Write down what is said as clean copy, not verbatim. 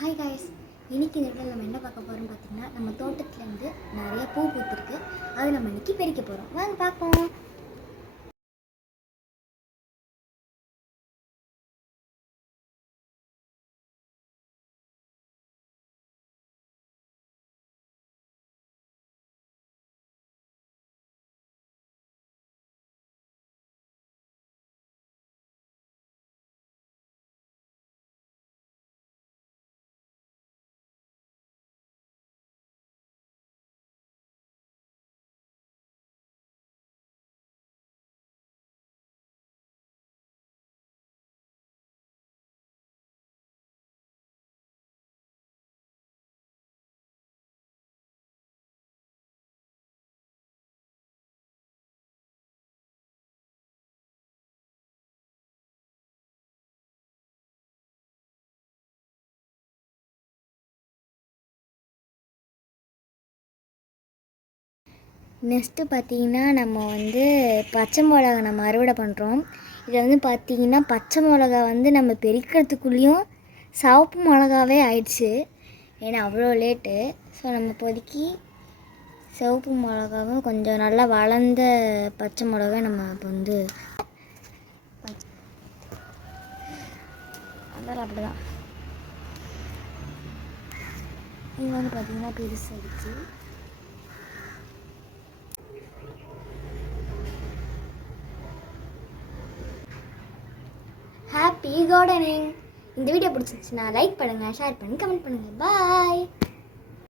Hi guys, இன்றைக்கி இந்த வீடியோவில் நம்ம என்ன பார்க்க போகிறோம்னு பார்த்தீங்கன்னா, நம்ம தோட்டத்துலேருந்து நிறைய பூ பூத்துருக்கு. அது நம்ம இன்றைக்கி பறிக்க போகிறோம். வாங்க பார்ப்போம். நெக்ஸ்ட்டு பார்த்திங்கன்னா, நம்ம பச்சை மிளகா நம்ம அறுவடை பண்ணுறோம். இதில் பார்த்திங்கன்னா, பச்சை மிளகா நம்ம பெருக்கிறதுக்குள்ளேயும் சிவப்பு மிளகாவே ஆயிடுச்சு. ஏன்னா அவ்வளோ லேட்டு. ஸோ நம்ம இப்போதைக்கு சிவப்பு மிளகாவும் கொஞ்சம் நல்லா வளர்ந்த பச்சை மிளகா நம்ம இப்போ அதெல்லாம் அப்படி தான். இது பார்த்திங்கன்னா பெருசாகிடுச்சு. Happy gardening. இந்த வீடியோ பிடிச்சிருச்சுன்னா லைக் பண்ணுங்கள், ஷேர் பண்ணி கமெண்ட் பண்ணுங்கள். பாய்.